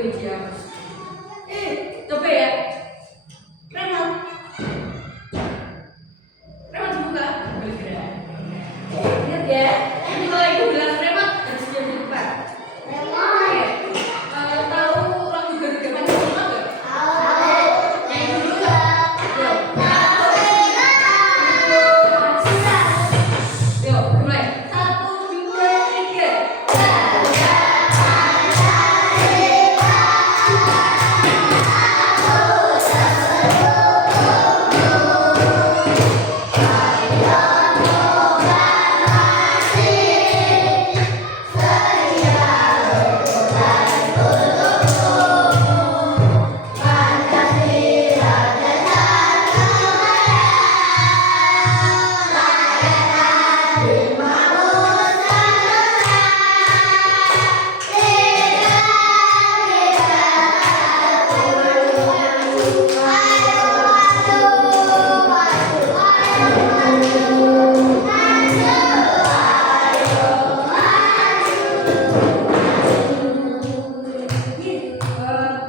Lydia. Coba ya. Remote. Remote dibuka. Boleh gerak. Lihat ya. Ini kalau ibu bilang remote harus dia di depan. Remote. Tahu lagu Garuda Pancasila nggak? Tahu. Nyanyi dulu nggak? Yuk, mulai. 1, 2, 3.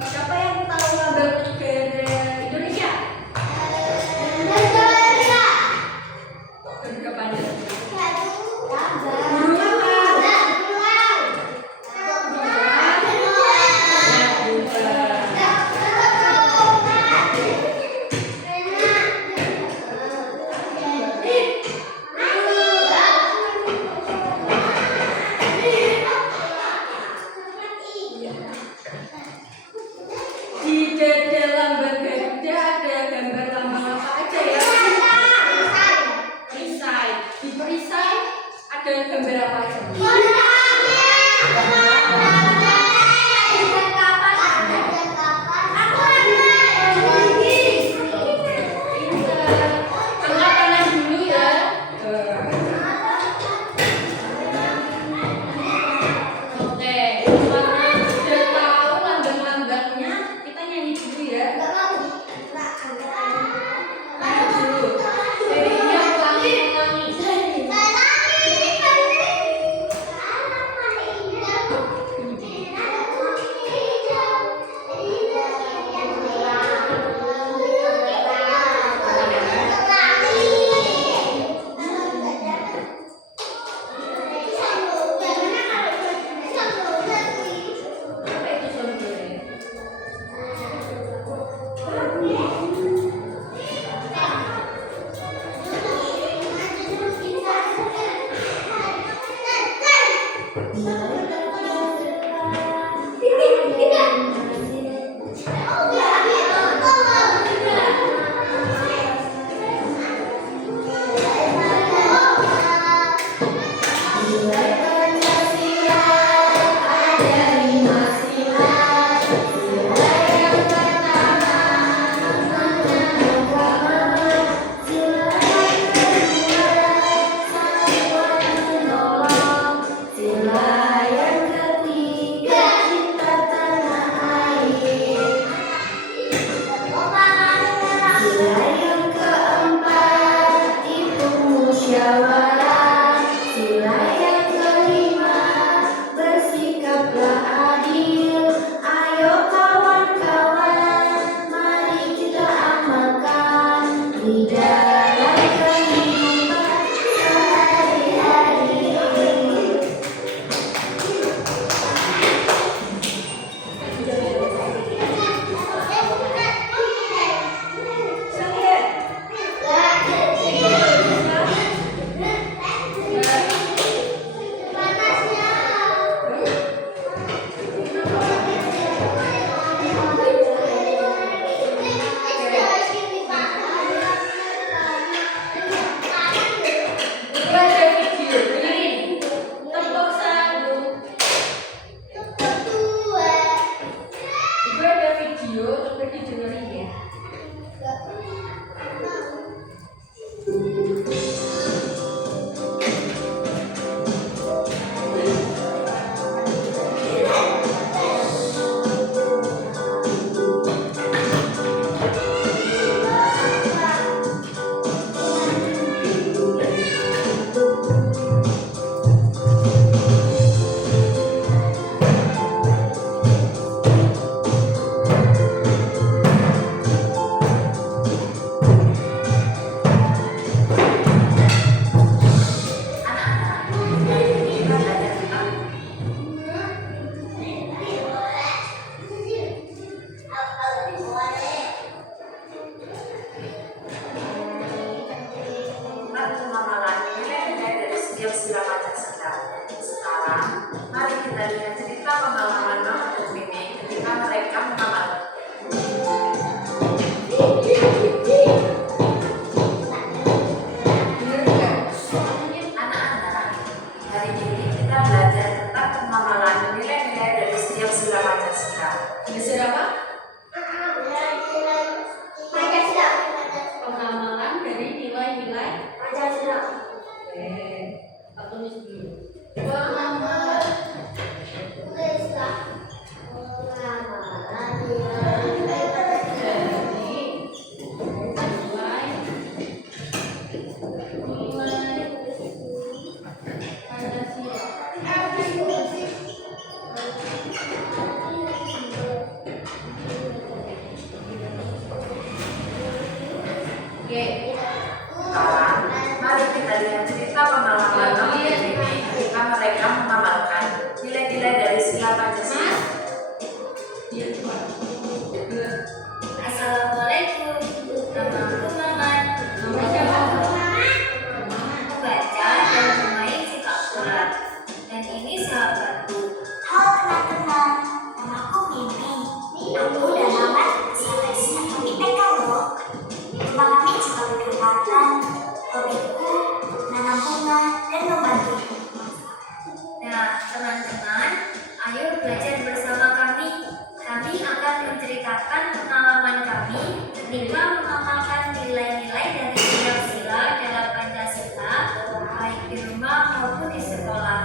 Siapa yang tahu lambang negara Indonesia? Garuda Pancasila. Burung apa? Di dada lambang Garuda ada gambar lambang apa aja ya? Perisai. Di perisai ada gambar apa aja? Angkat tangan dulu ya. Oke, karena sudah tahu lambang-lambangnya, kita nyanyi dulu ya. Nyanyi dulu. Jadi dia ulangi. Oke. Sekarang, mari kita lihat cerita pengalaman Kami dan Bibi ketika mereka mengamalkan nilai-nilai dari sila Pancasila. Assalamualaikum, namaku Maman. Nama siapa? Membaca dan bermain sepak bola. Dan ini sahabatku. Halo teman-teman, namaku Mimi. Aku dan Mamat bersama kami IPK loh. Rumah kami juga berdekatan. Hobiku menanam bunga dan membantu. Nah, teman-teman, ayo belajar bersama kami. Kami akan menceritakan pengalaman kami ketika mengamalkan nilai-nilai dari setiap sila dalam Pancasila, baik di rumah maupun di sekolah.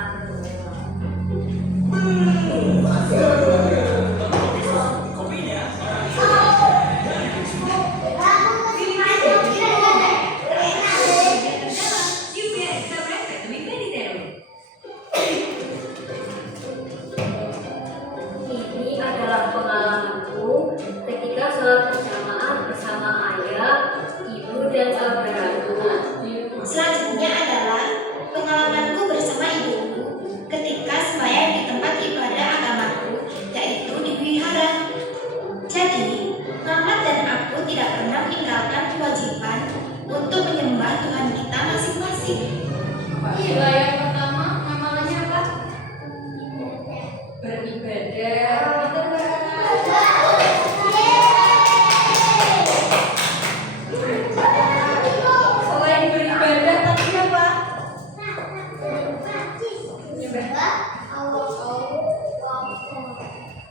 Ini adalah pengalamanku ketika sholat berjamaah bersama ayah, ibu, dan saudaraku. Selanjutnya adalah pengalamanku bersama ibuku ketika sembahyang di tempat ibadah agamaku, yaitu di wihara. Jadi, Mamat dan aku tidak pernah meninggalkan kewajiban untuk menyembah Tuhan kita masing-masing. Sila yang pertama, amalannya apa? Beribadah. Selain beribadah, tadi apa? Nyembah.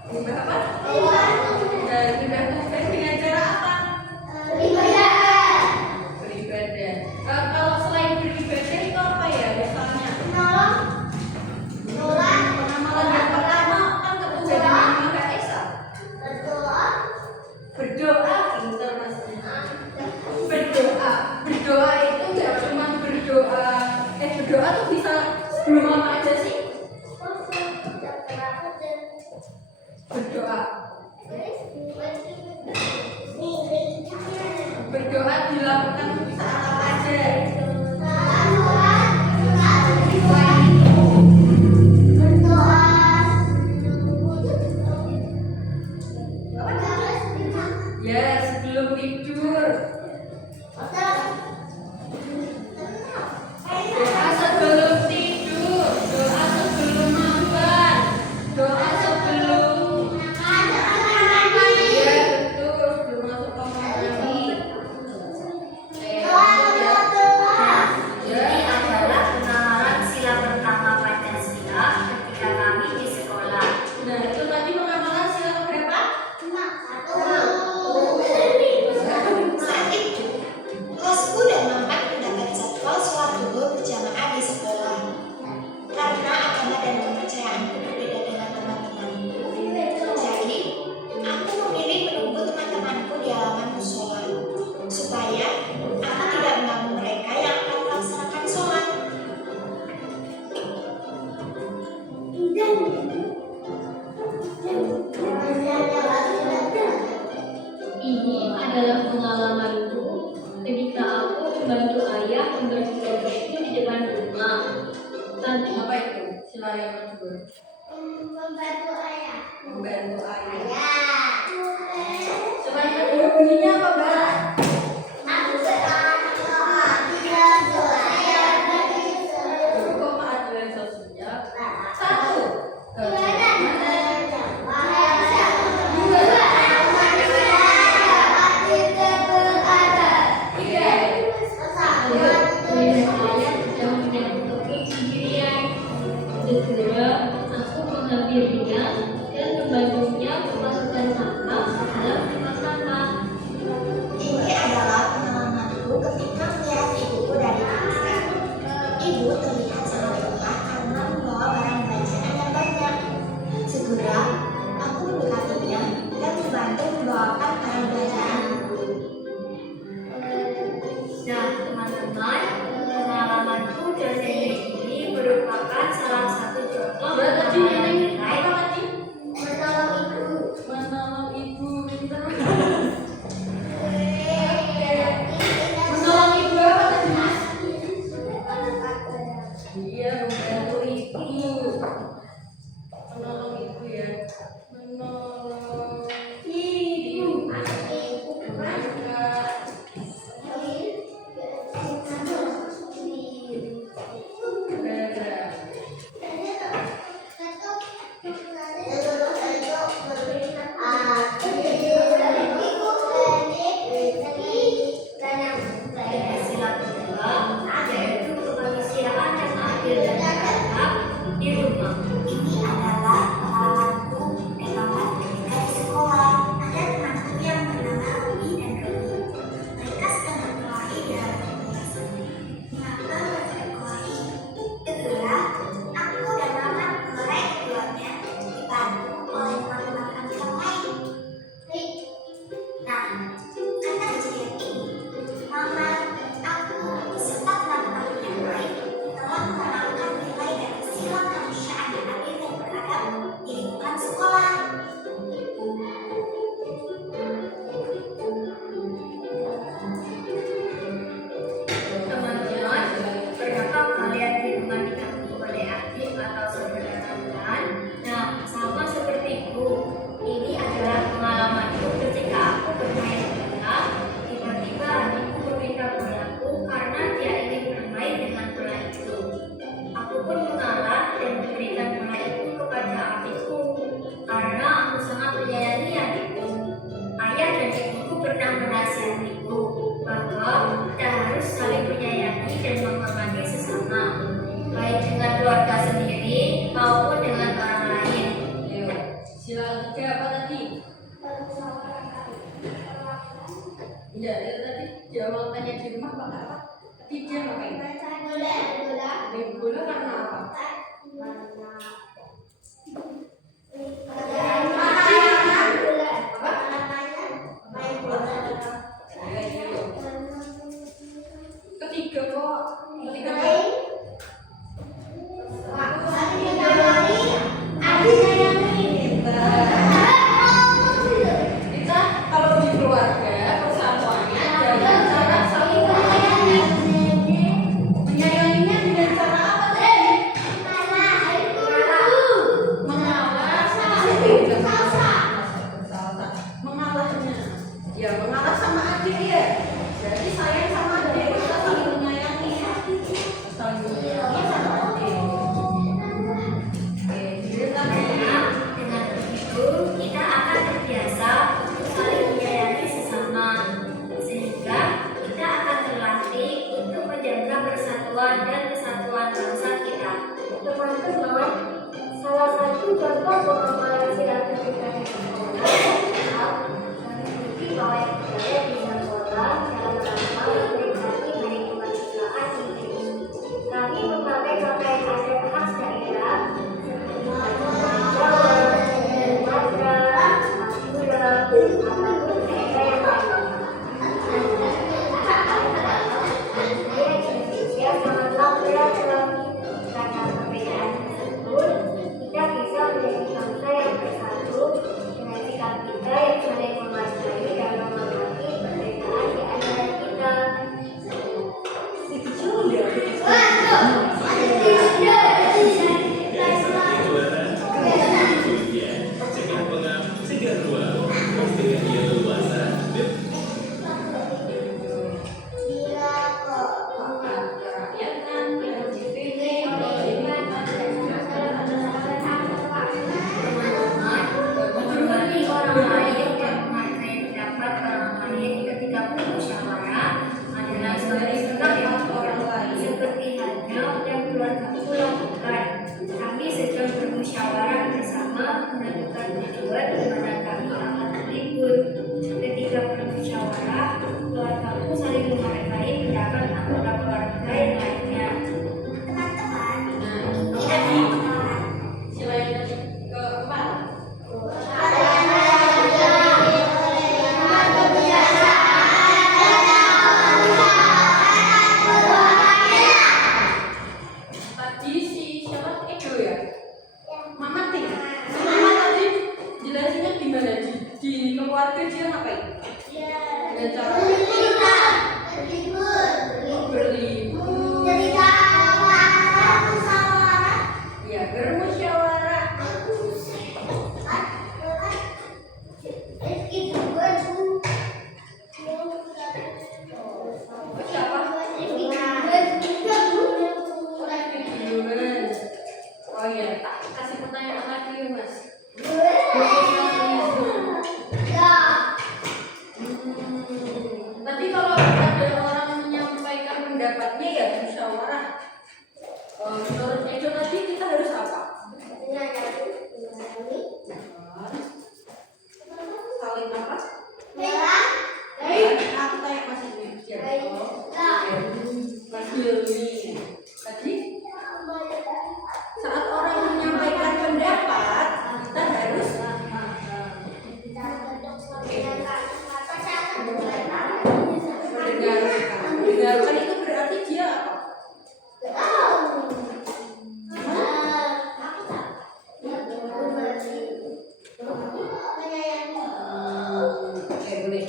Nyembah apa? Dan nyembah Tuhan dengan cara apa? Beribadah. Kalau selain beribadah itu apa ya biasanya? Amalan yang pertama kan ketuhanan yang Maha Esa. Berdoa, pintar maksudnya. Berdoa itu nggak cuma berdoa. Berdoa tuh bisa sebelum apa aja sih? Berdoa. Berdoa dilakukan bisa apa aja? Ya, sebelum tidur. Doa sebelum tidur, doa sebelum makan, doa sebelum ya betul sebelum masuk kamar mandi. Ini adalah pengenalan sila pertama Pancasila ketika kami di sekolah. Nah itu tadi pengapalan sila berapa? Saat itu, kelasku dan Mamat mendapat jadwal sholat zuhur berjamaah di sekolah. Karena agama dan kepercayaanku berbeda dengan teman-temanku, jadi aku memilih menunggu teman-temanku di halaman musola supaya aku tidak mengganggu mereka yang akan melaksanakan sholat. Ini adalah pengalamanku ketika aku membantu ayah membersihkan pintu di depan rumah. Tadi Apa itu? Sila yang kedua. Membantu ayah. Membantu ayah. Silanya dulu bunyinya apa, Mbak? Dulu kok keadilan sosial. Satu. segera aku mengambilnya dan membantunya memasukkan sampah ke dalam tempat sampah. di keluarga dia ngapain? Dengan cara berlibur, ya bermusyawarah. Siapa? Reviewer. Oh iya, tak kasih pertanyaan lagi mas. Nanti kalau ada orang menyampaikan pendapatnya ya musyawarah. Menurut Edo tadi kita harus apa? Saling apa? Aku tanya Mas Hilmi. Mas Hilmi. Tadi saat orang menyampaikan pendapat kita harus mendengarkan. Mendengarkan itu berarti dia apa? Oke, boleh.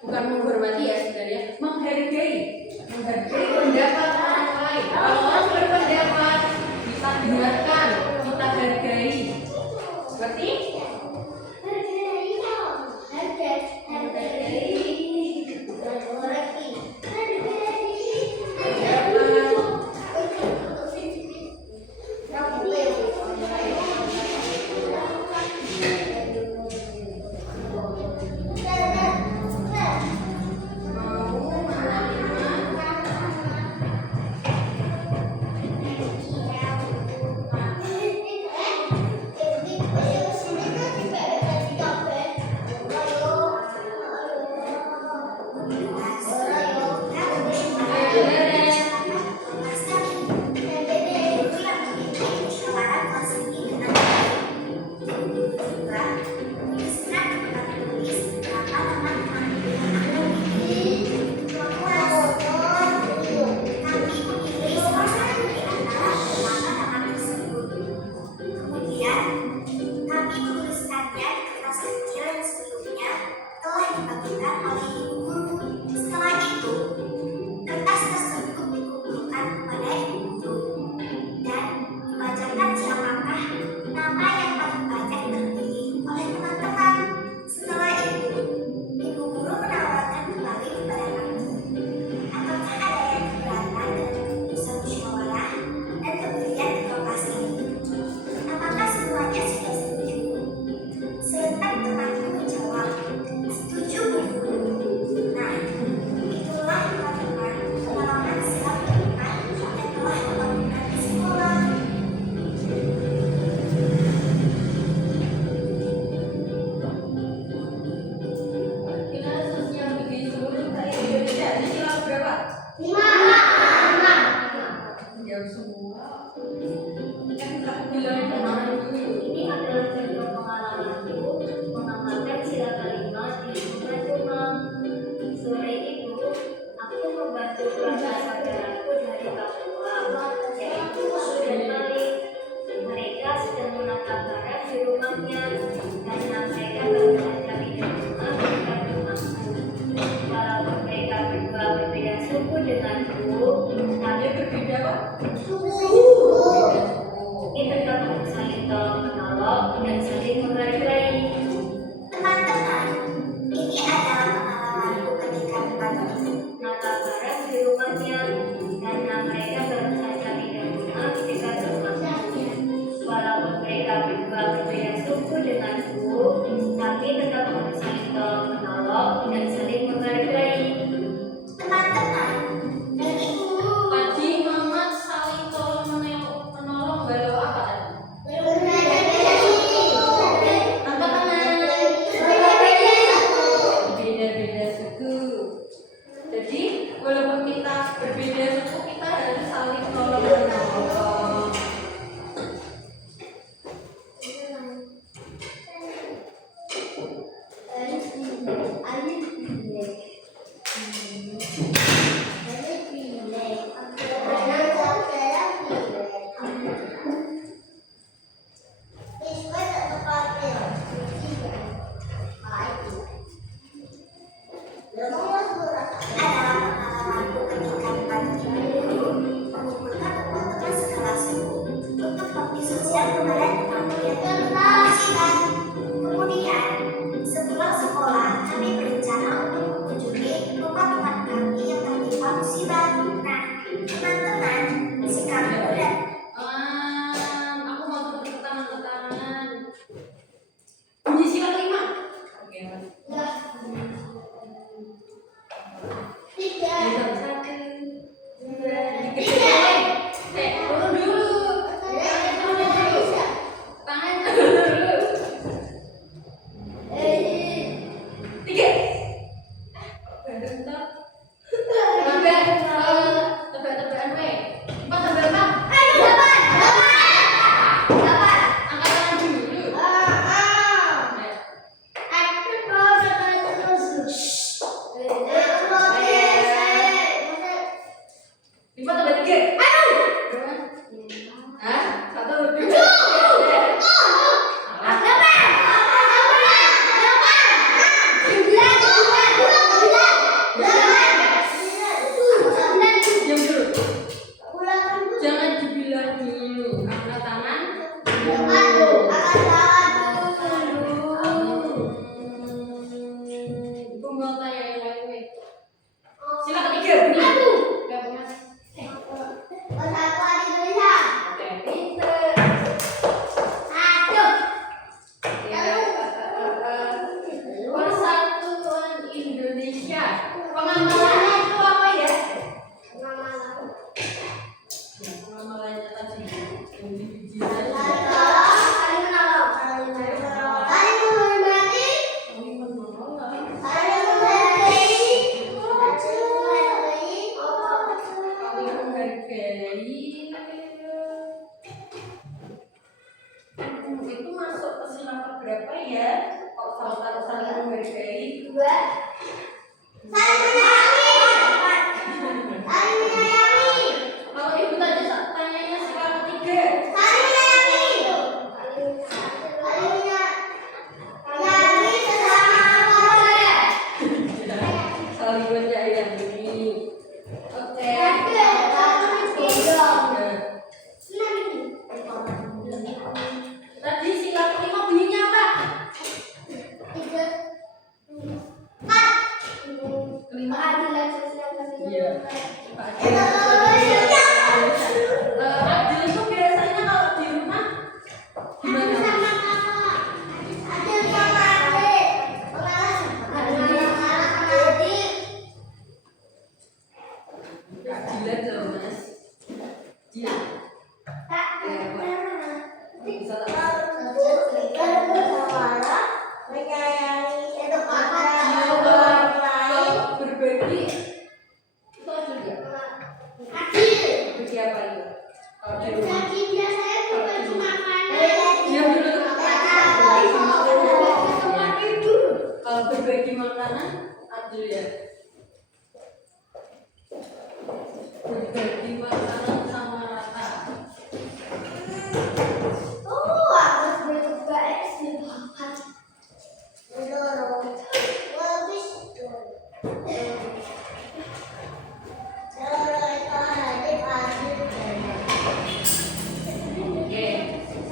Bukan menghormati ya sebenarnya, menghargai pendapat orang lain. Kalau orang berpendapat kita dengarkan, kita hargai. Berarti Kalau berbagi makanan, adil ya. Berbagi makanan sama rata. Oh, aku berbaik sepakat. Mendorong. Bagus tuh. Oke,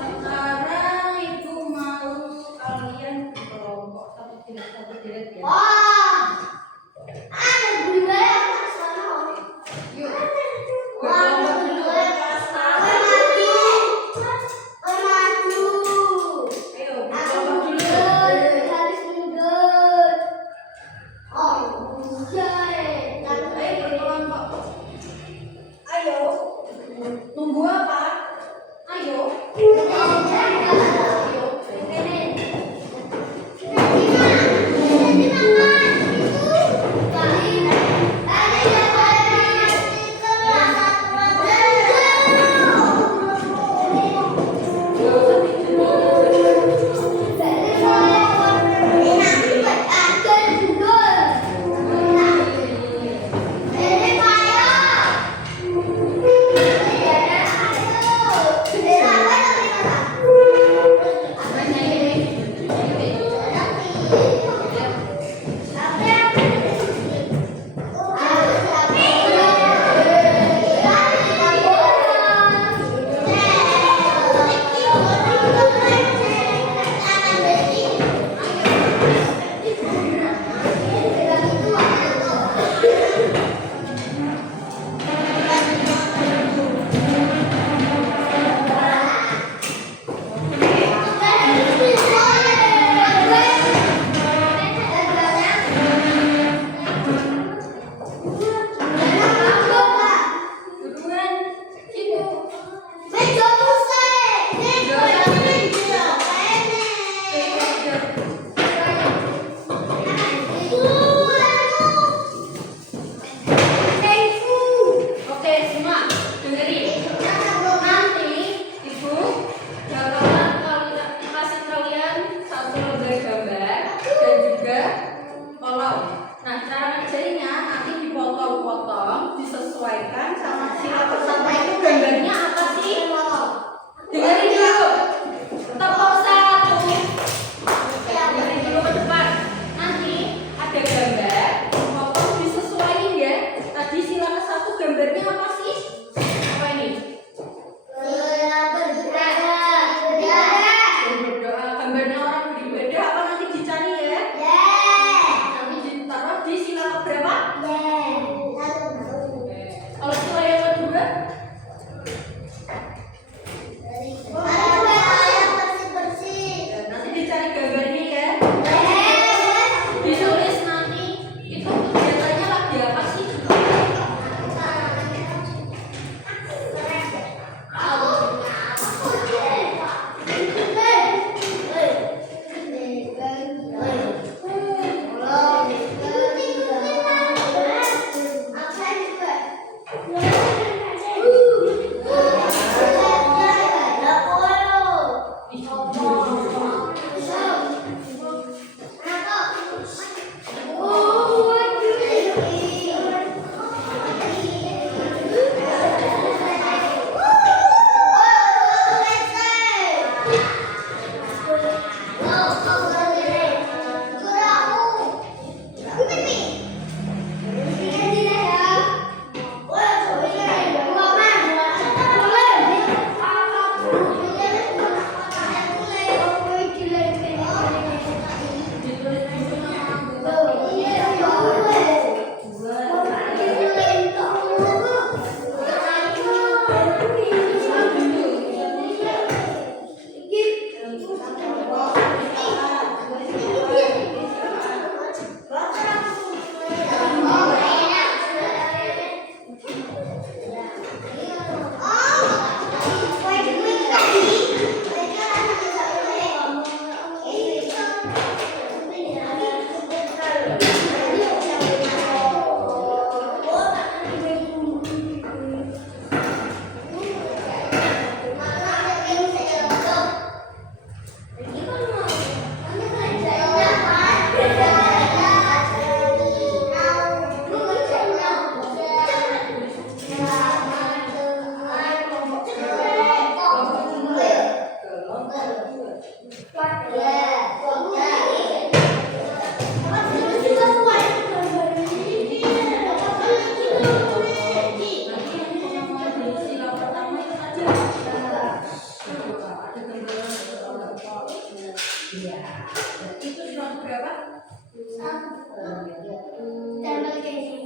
sekarang ibu mau kalian berkelompok satu tidak ya. Wah, ada gula yang tak salah. Yuk, Wah, ada gula yang tak salah. Maju. ayo Aku berkelompok dulu. mundur, harus mundur. Oh, bukan. Ayo berkelompok. Ayo. Tunggu apa? Ayo. Ayo. Tempel kayak gini.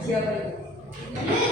Siapa itu? Ini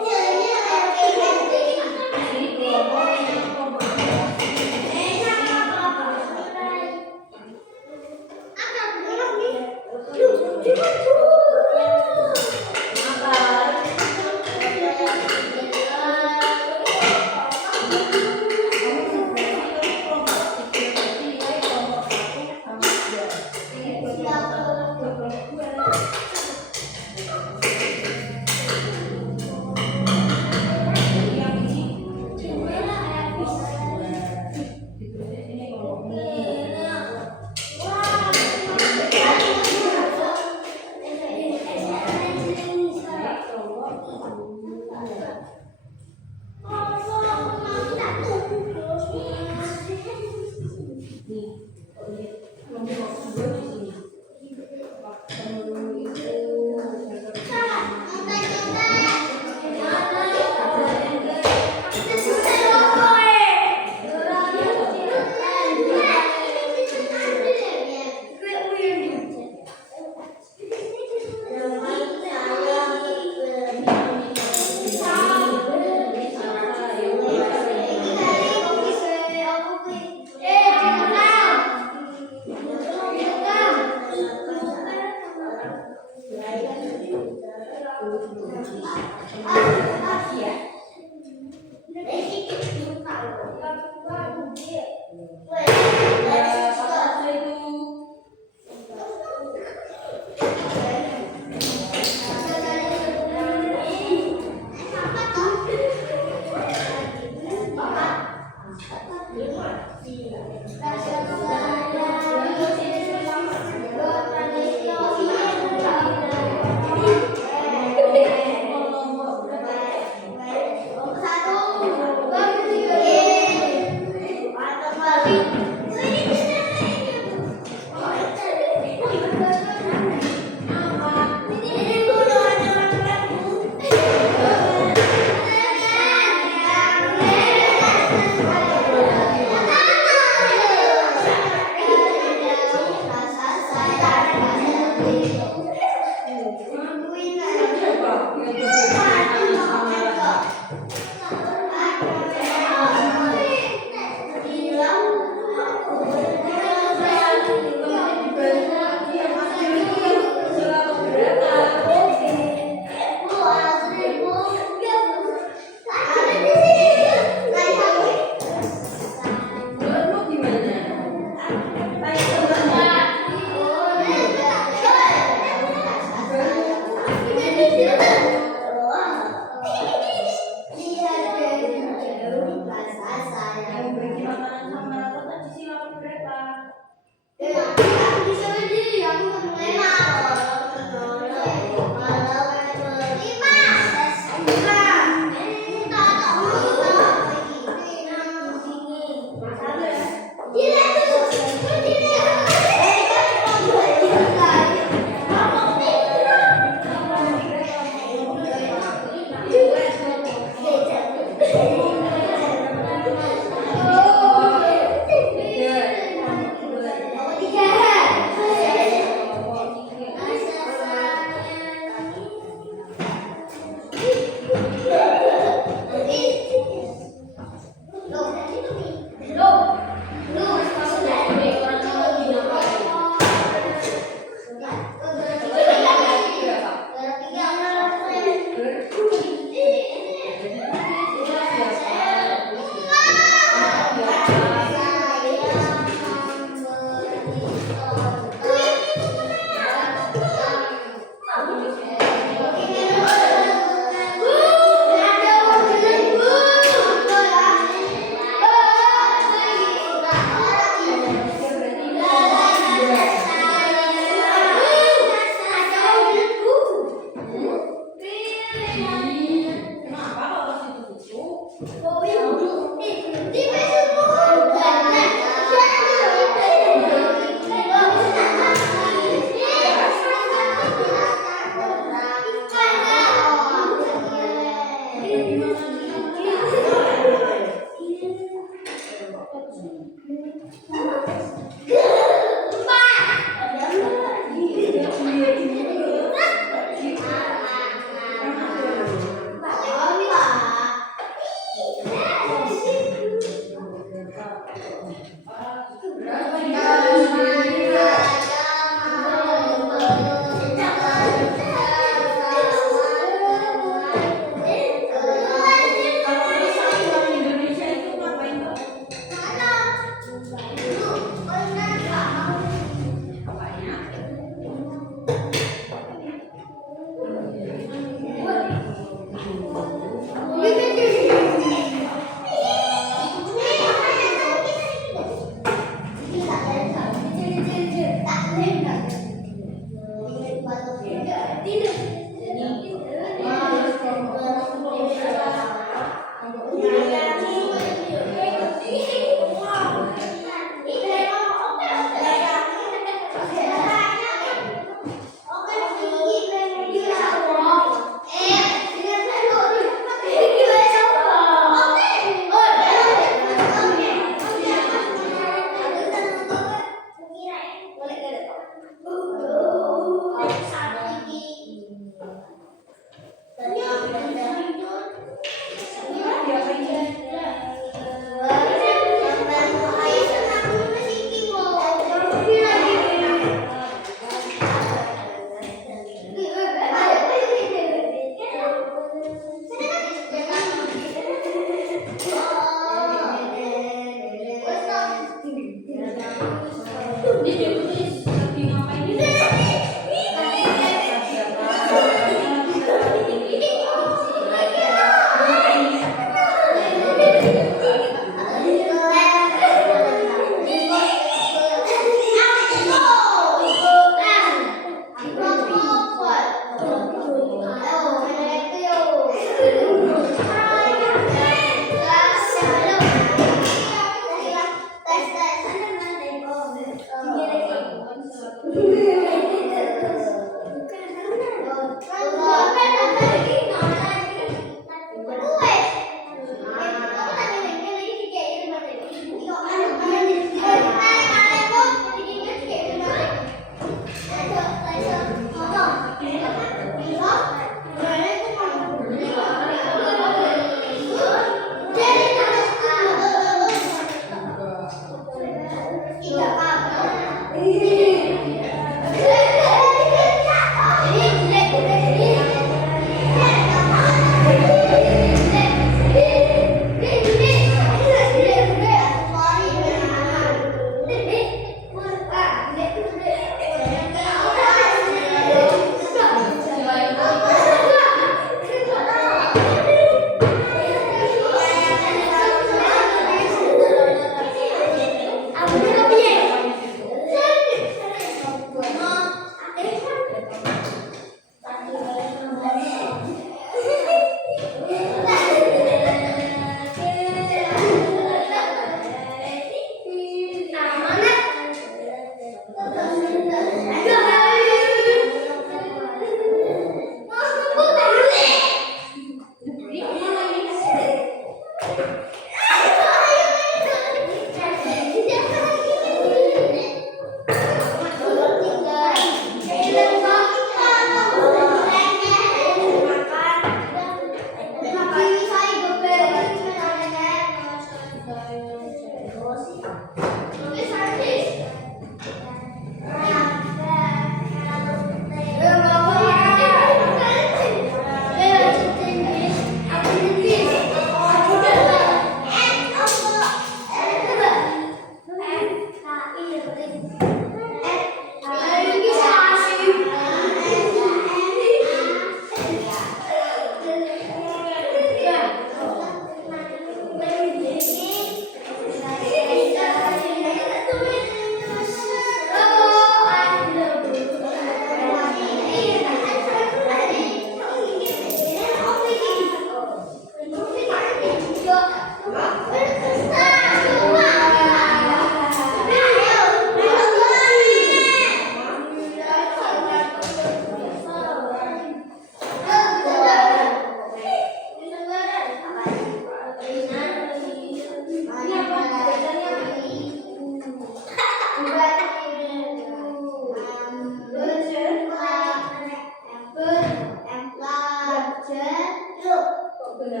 Kalau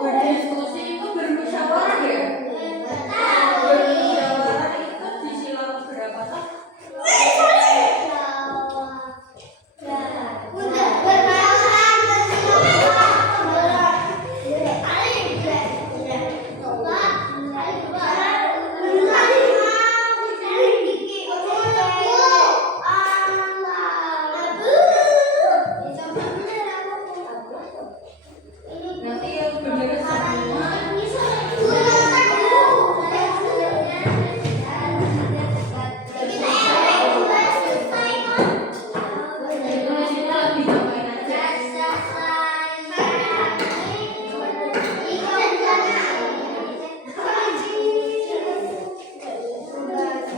berdiskusi itu bermusyawarah ya? Bermusyawarah itu di sila berapa tak? Nanti yang benar semua Indonesia lebih ngapain aja? Udah.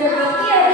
Orangnya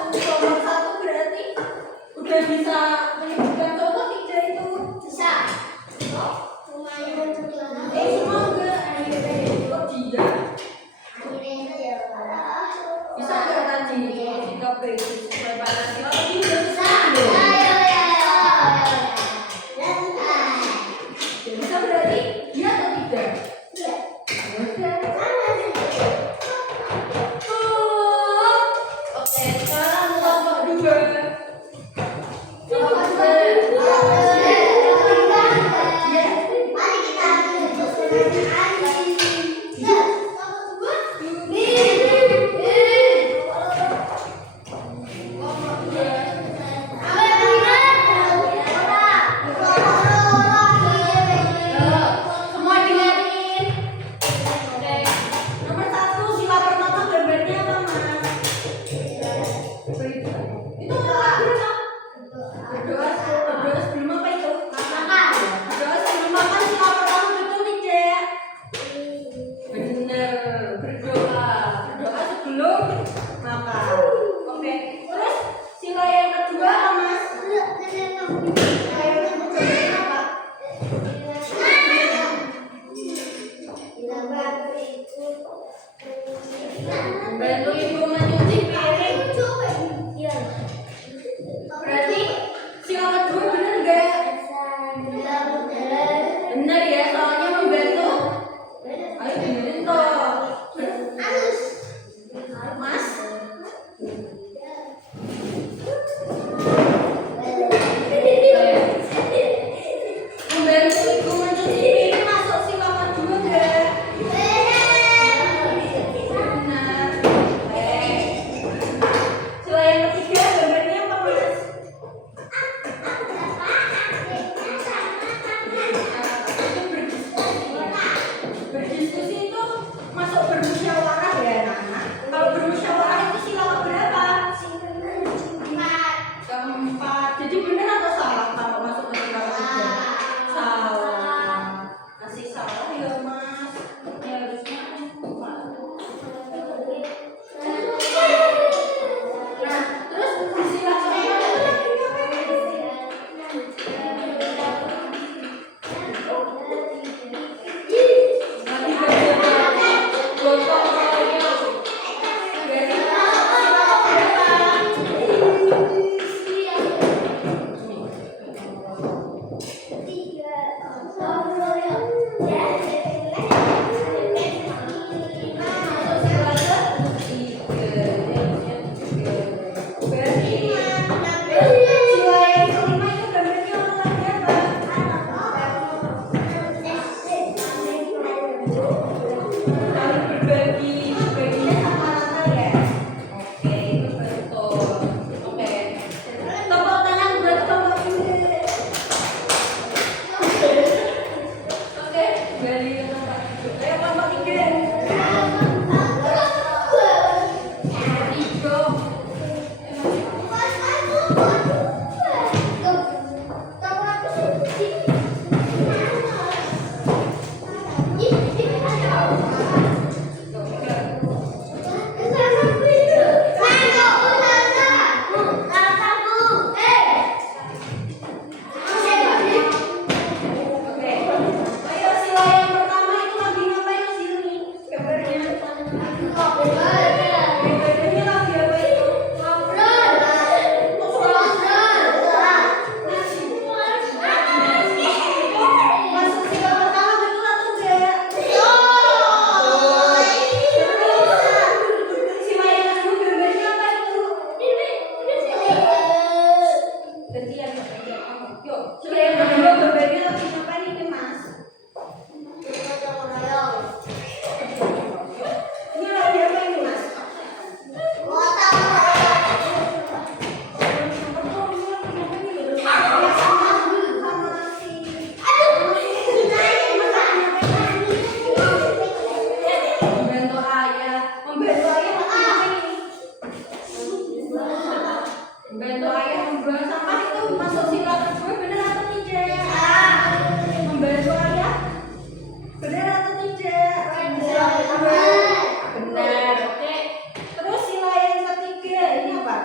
nomor satu berarti udah bisa menyebutkan contoh tidak itu? Bisa. Lumayan juga. Semua enggak. Oh tidak. Akhirnya ya Pak. Bisa nggak tadi sikap baik sesuai Pancasila? Tapi udah bisa. Ya, bisa berarti iya atau tidak? Ya udah. Oke, sekarang kelompok 2. Kelompok 2. Semua dengerin. Oke. Nomor 1, sila pertama gambarnya apa, Mas? Itu berapa? Berdoa sebelum apa itu? Makan. Berdoa sebelum makan sila pertama betul tidak? Benar. Berdoa sebelum makan. Oke. Terus sila yang kedua apa, Mas? Apa? Bantu ibu mencuci piring. Berarti sila kedua benar nggak? Benar ya, soalnya membantu. Ayo benerin toh. Mas. Membantu ibu mencuci piring masuk sila kedua nggak? Benar. Sila yang ketiga gambarnya apa, Mas? Berdiskusi itu masuk bermusyawarah ya anak-anak. Kalau bermusyawarah itu sila berapa? Keempat. Jadi benar atau salah kalau masuk ke sila ketiga? Salah. Masih salah ya Mas. Ya harusnya empat. Nah, terus di sila keempat lagi belajar gotong royong. Dari sila berapa? Benar. Oke. Terus sila yang ketiga ini apa?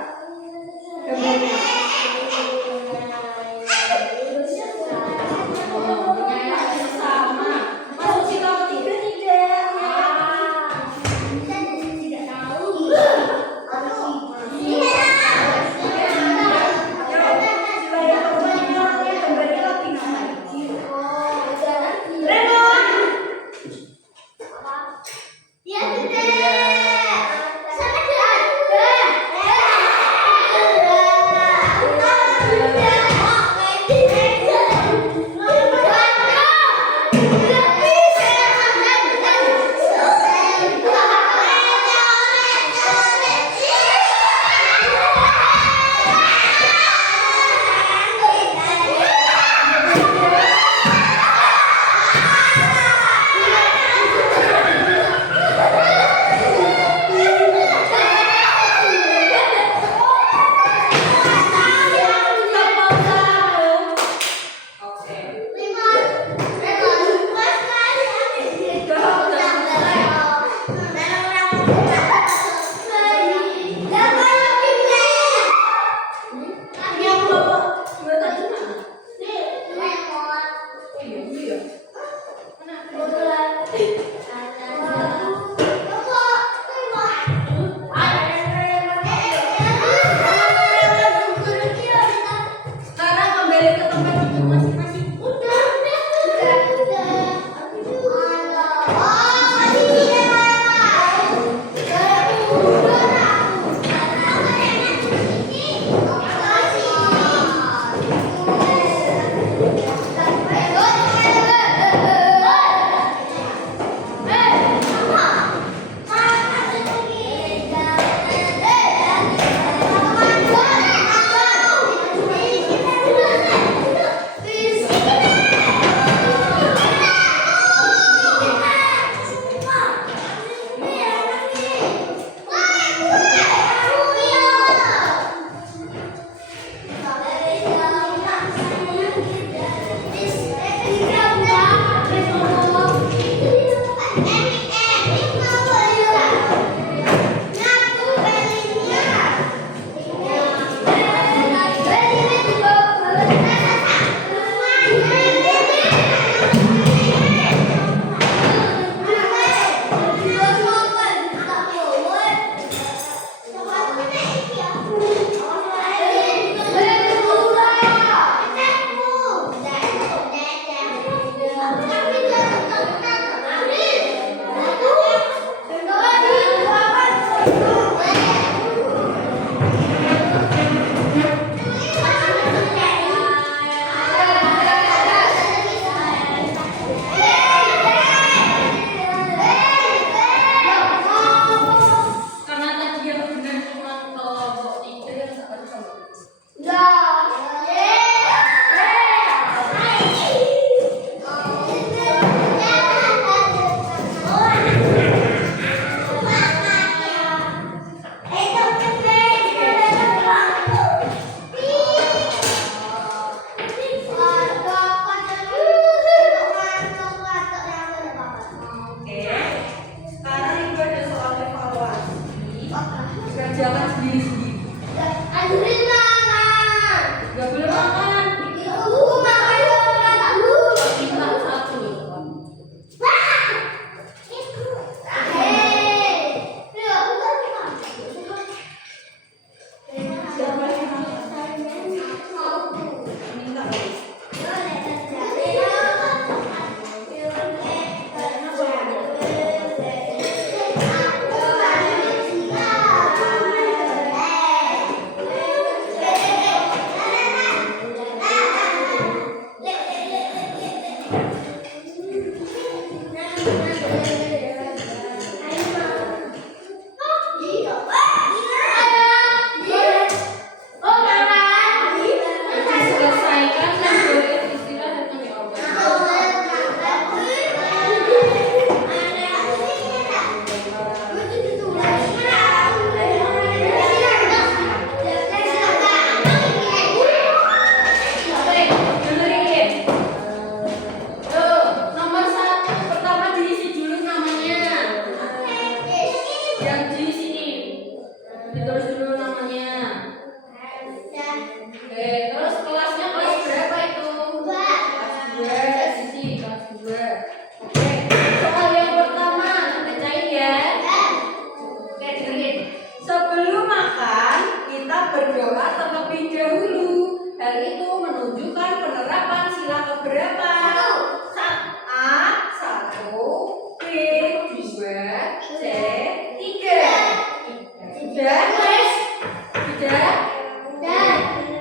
Sudah?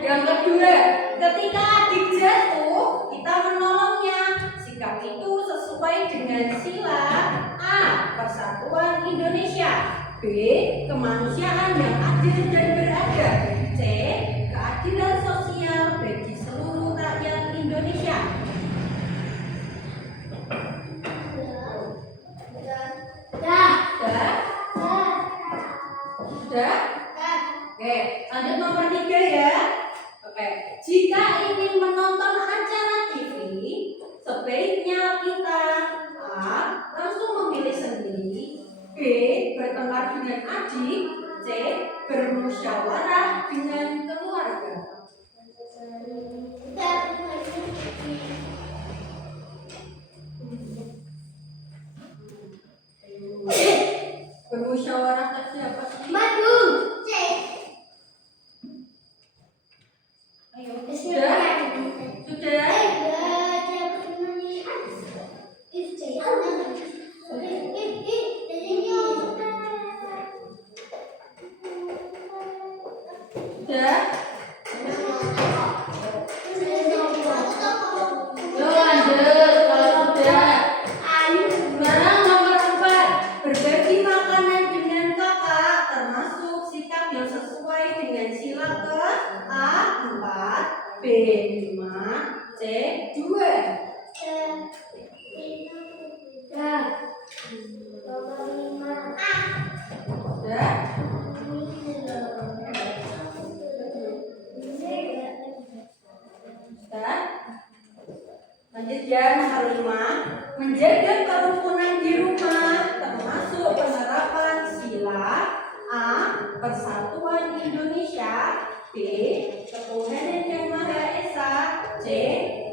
Yang kedua, ketika adik jatuh, kita menolongnya. Sikap itu sesuai dengan sila A. Persatuan Indonesia, B. Kemanusiaan yang adil dan beradab, C. Keadilan sosial bagi seluruh rakyat Indonesia. Sudah? Oke, lanjut nomor 3 ya. Oke, jika ingin menonton acara TV, sebaiknya kita A. Langsung memilih sendiri, B. Bertengkar dengan adik, C. Bermusyawarah dengan keluarga. Bermusyawarah ke siapa sih? Ayo, sudah? Sudah? Sudah? Yuk lanjut, kalau sudah. Sekarang nomor 4, berbagi makanan dengan kakak, termasuk sikap yang sesuai dengan sila ke A. 4, B. 5, C. 2. Sudah? Sudah? Lanjut ya, nomor 5, menjaga kerukunan di rumah, termasuk penerapan sila A. Persatuan Indonesia, B. Ketuhanan yang Maha Esa, C.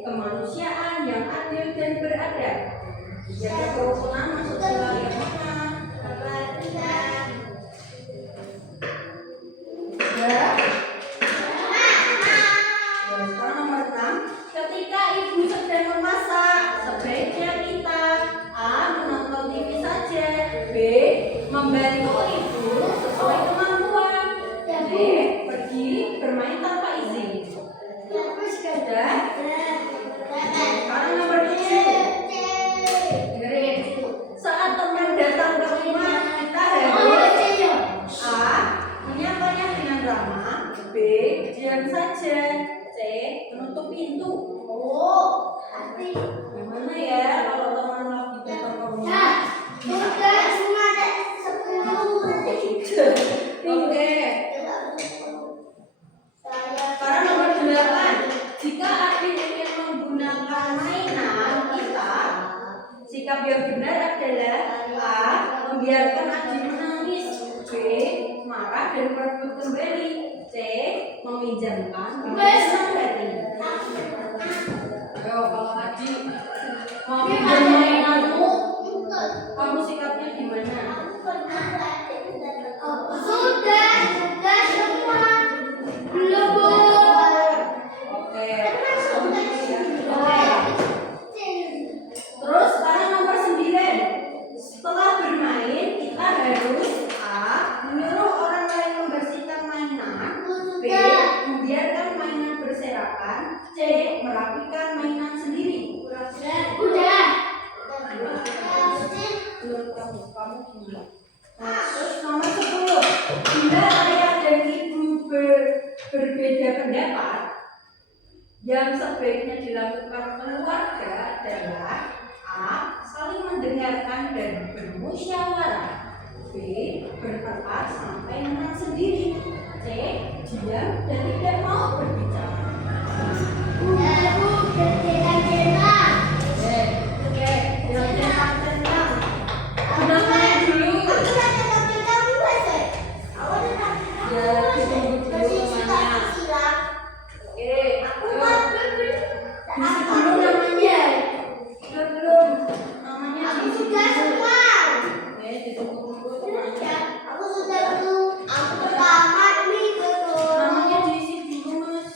Kemanusiaan yang adil dan beradab. Menjaga kerukunan masuk sila yang mana? Ya. Sekarang nomor 6, ketika ibu sedang memasak, sebaiknya kita A. Menonton TV saja, B. Membantu ibu sesuai kemampuan, C. Pergi bermain tanpa izin. Sudah? Sekarang nomor 7, dengerin. Saat teman datang ke rumah, kita harus A. Menyapanya dengan ramah, B. Diam saja, C. Menutup pintu. Gimana ya kalau teman lagi datang ke rumah? Oke. Sekarang nomor 8, jika adik ingin menggunakan mainan kita, sikap yang benar adalah A. Membiarkan adik menangis, B. Marah dan merebut kembali, C. Meminjamkan dengan senang hati. Ayo, kalau adik mau pinjam mainanmu, kamu sikapnya gimana? Oke. Terus sekarang nomor 9, setelah bermain kita harus A. Menyuruh orang lain membersihkan mainan, B. Membiarkan mainan berserakan, C. Merapikan mainan sendiri. Menurut kamu gimana? Nah, terus nomor 10, bila ayah dan ibu berbeda pendapat, yang sebaiknya dilakukan keluarga adalah A. Saling mendengarkan dan bermusyawarah, B. Bertengkar sampai menang sendiri, C. Diam dan tidak mau berbicara. Kenapa dulu? Ya, ditunggu dulu namanya. Oke, diisi dulu namanya. Belum, namanya diisi dulu. Oke, ditunggu dulu namanya. Namanya diisi dulu, Mas.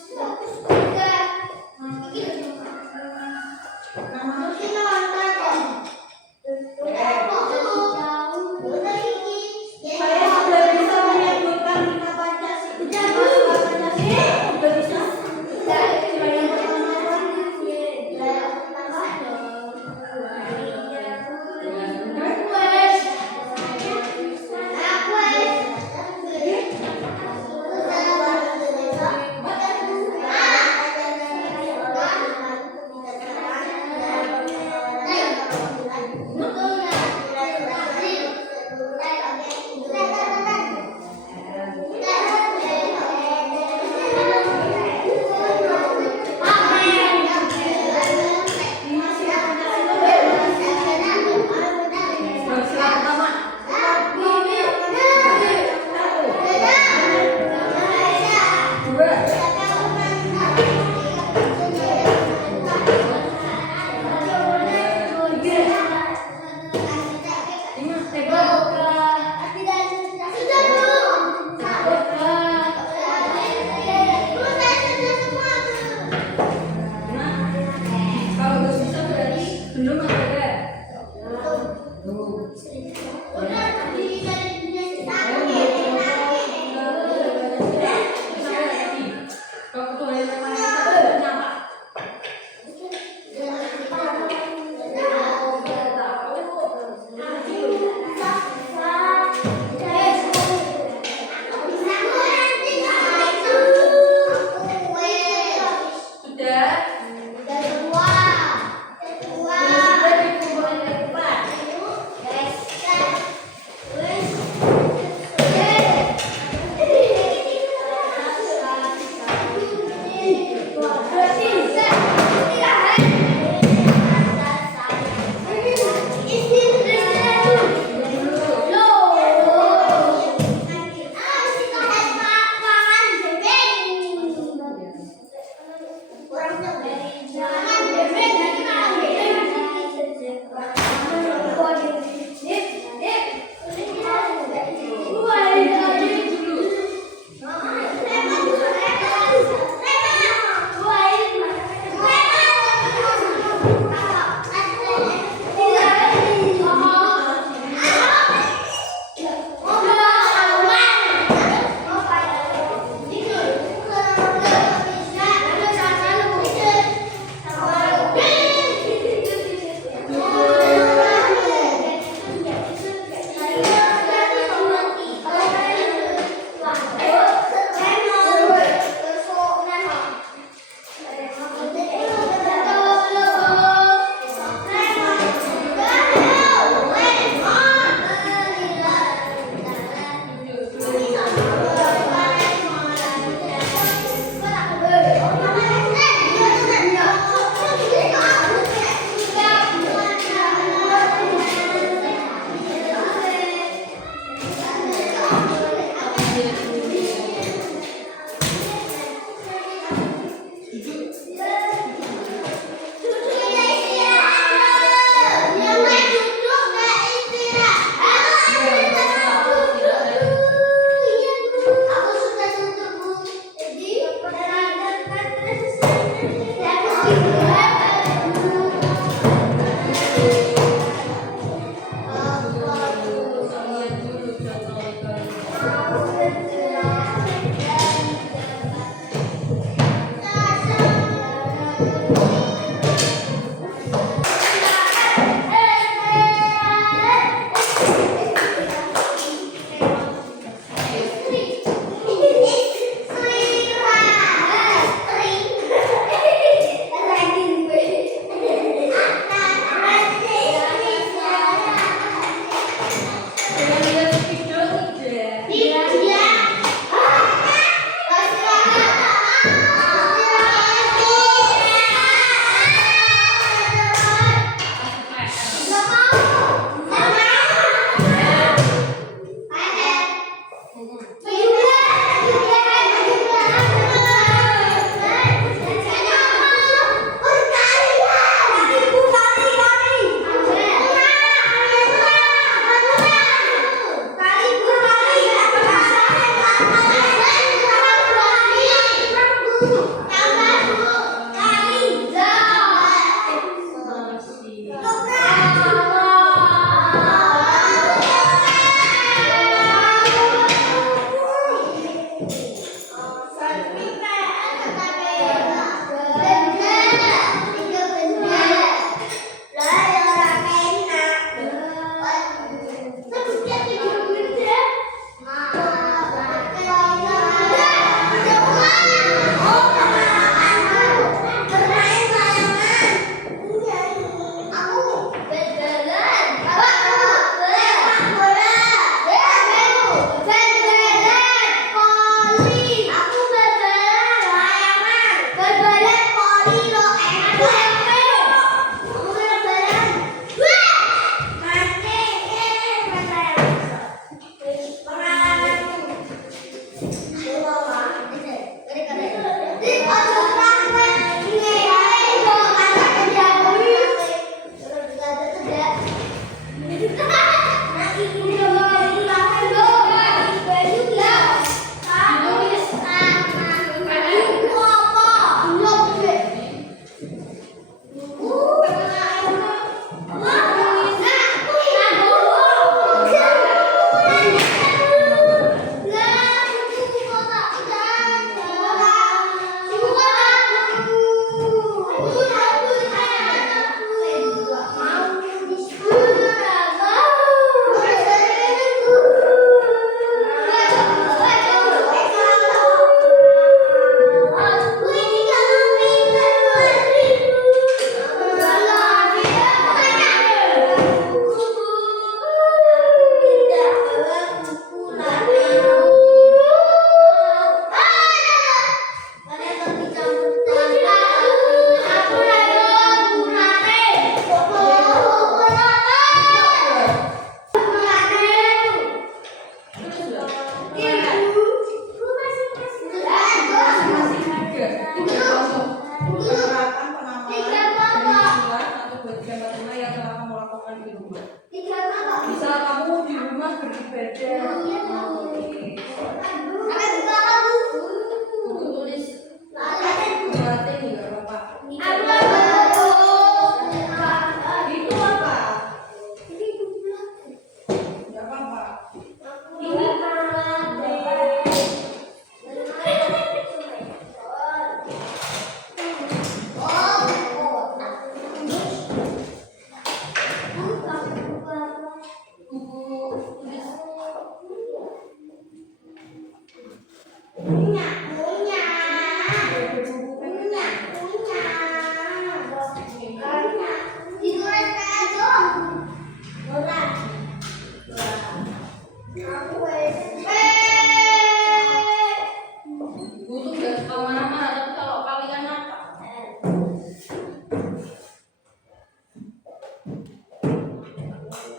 Ibu tuh gak suka marah-marah, tapi kalau kalian nakal.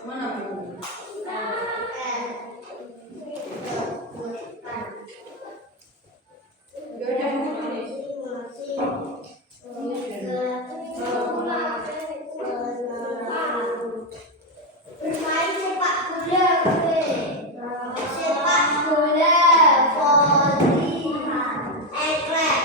Mana Bu? Gak ada buku nih. Bermain sepak bola, sepak bola, voli, ekrek,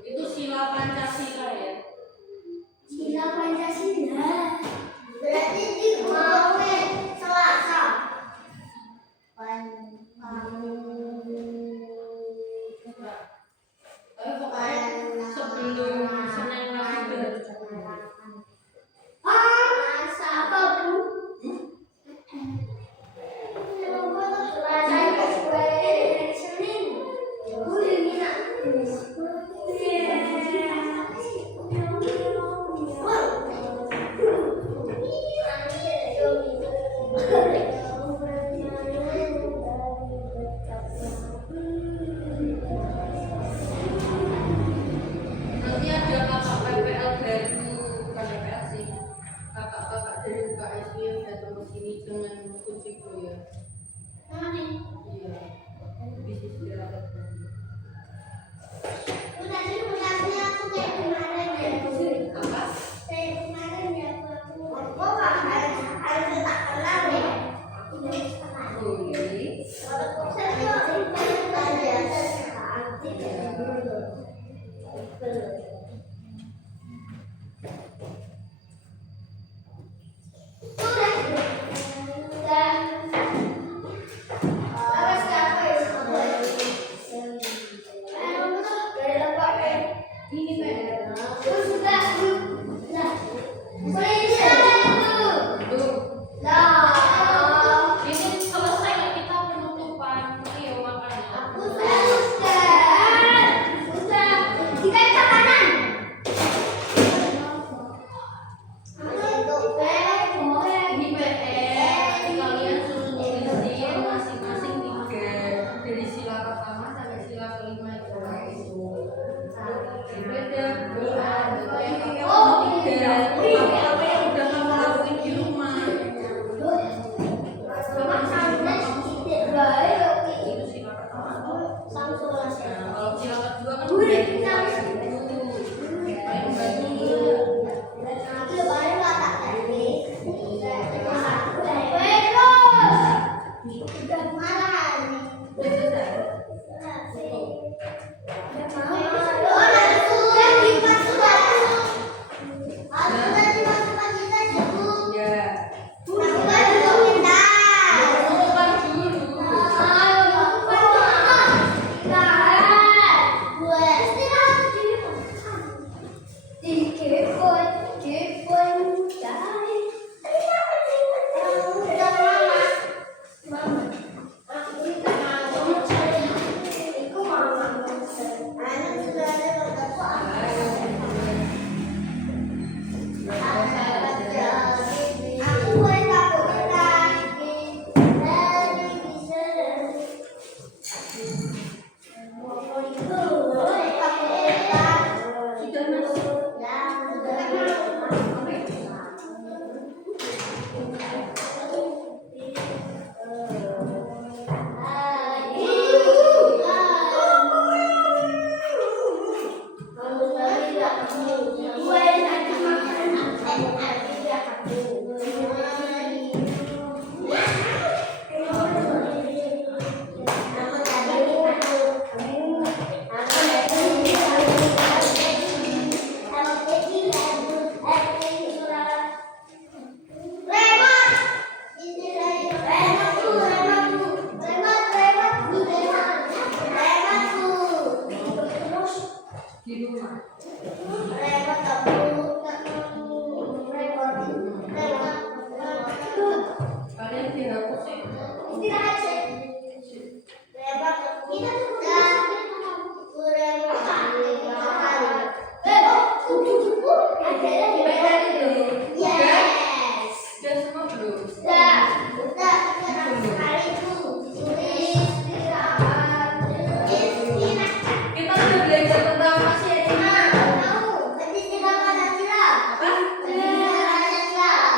Itu sila Pancasila ya. Sila Pancasila. Berarti di Kowe Selasa. Tapi pokoknya sebelum Senin Ramadhan. Masa apa, Bu? Selasa itu hari Senin. Bu, ini nak. Nanti ada kakak PPL dari bukan PPL sih. Kakak-kakak dari UKSW yang datang ke sini dengan kunciku ya. Iya. Bisnis istirahat. Bu, tadi mukanya aku kayak kemarin ya, Bu. Apa? Kayak kemarin ya, Bu. Kok harus tak kenal ya? Boleh. Saya Ini Pak. Ini selesai nggak kita penutupan? Ayo makan. Ini PR, kalian suruh tulisin masing-masing 3 dari sila pertama sampai sila kelima itu. Beda doa, doa yang di rumah. Kalian dihapus sih. Sudah semua belum? Kita sudah belajar tentang apa sih ya? Apa?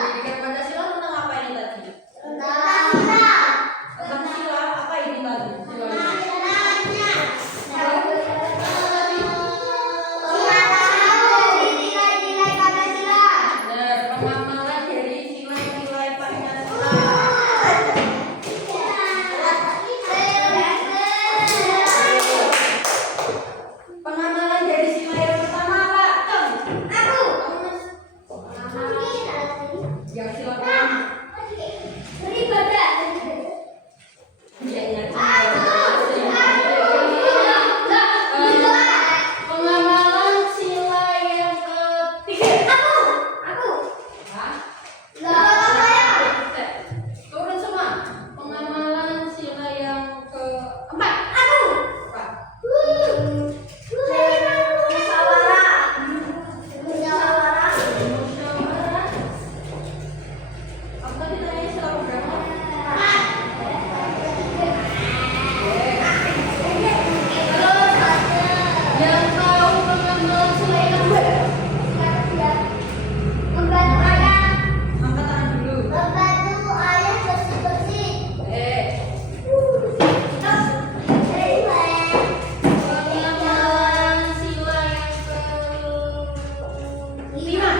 Pendidikan Pancasila tentang apa ini tadi? Tentang sila apa ini tadi? Benar, pengamalan dari nilai-nilai Pancasila. Pengamalan dari sila yang pertama apa? Kamu, Mas. Yang sila pertama. Ya, ya. Pengamalan sila yang ketiga. Hah? Turun semua. Pengamalan sila yang keempat. Apa? Musyawarah. Apa tadi tanya sila berapa? Yang tahu pengamalan sila yang kedua? Angkat tangan dulu. Pengamalan sila yang kelima.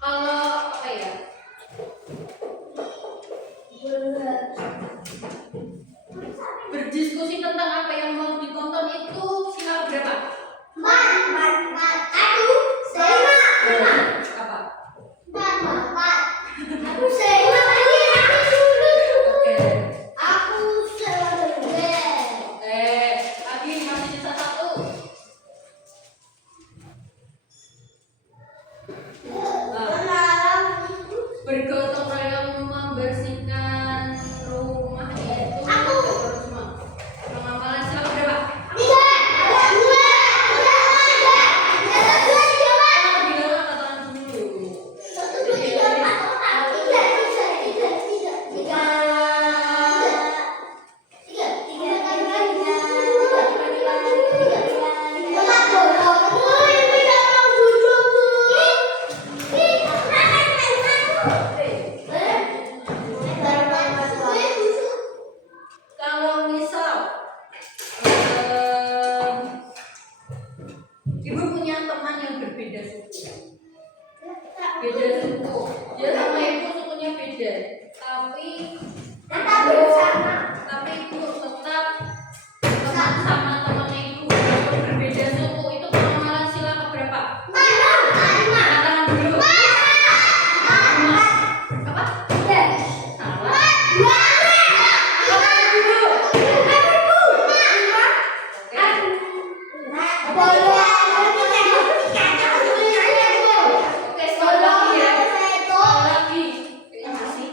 Kalau apa ya? Berdiskusi tentang apa yang mau ditonton itu sila berapa? Apa? Oke. Lagi masih sisa satu. Bergotong royong membersihkan rumah itu. Pengamalan sila berapa? Bilang angkat tangan dulu. Kalau misal ibu punya teman yang berbeda suku, dia sama ibu sukunya beda, tapi ibu tetap teman sama temannya ibu walaupun berbeda suku. Itu pengamalan sila keberapa? Angkat tangan dulu. Apa? Salah. Oke, sekali lagi ya. Sekali lagi. Kayaknya masih.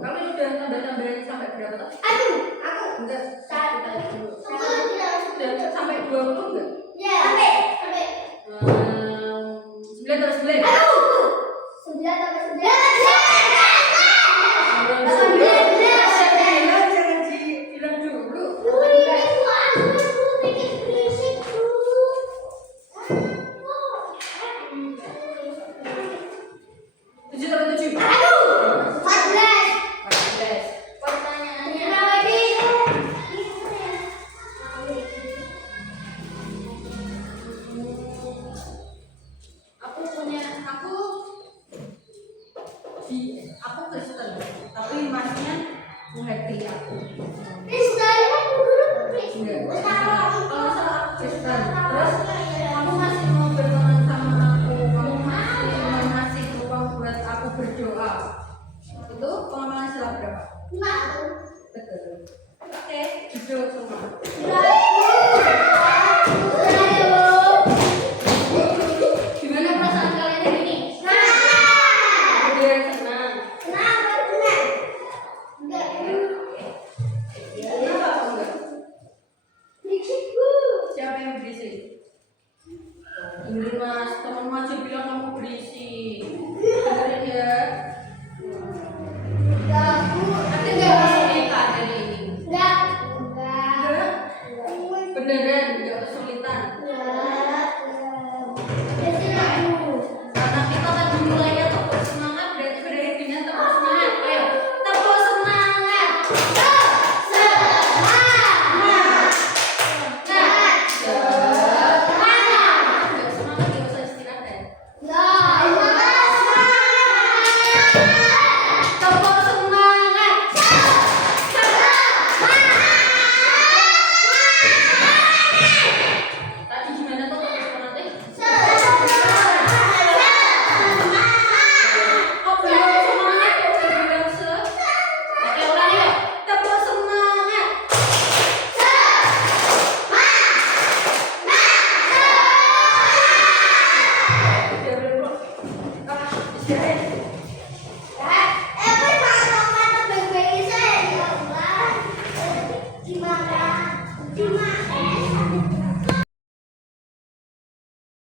Kamu sudah tambah-tambahin sampai berapa tuh? Enggak. Kita dulu. Sudah sampai 20 enggak? 9 tambah 9. Jangan dibilang dulu. 7 tambah 7. 14. Aku Kristen, tapi masnya menghargai aku. Enggak. Kalau salah Kristen, terus kamu masih mau berteman sama aku, kamu masih ngasih ruang buat aku berdoa. Itu pengamalan sila berapa? Betul. Oke, duduk semua. Gimana perasaan kalian hari ini? Udah senang. Kenapa enggak? Siapa yang berisik? Dengerin mas, teman mas bilang kamu berisik. Dengerin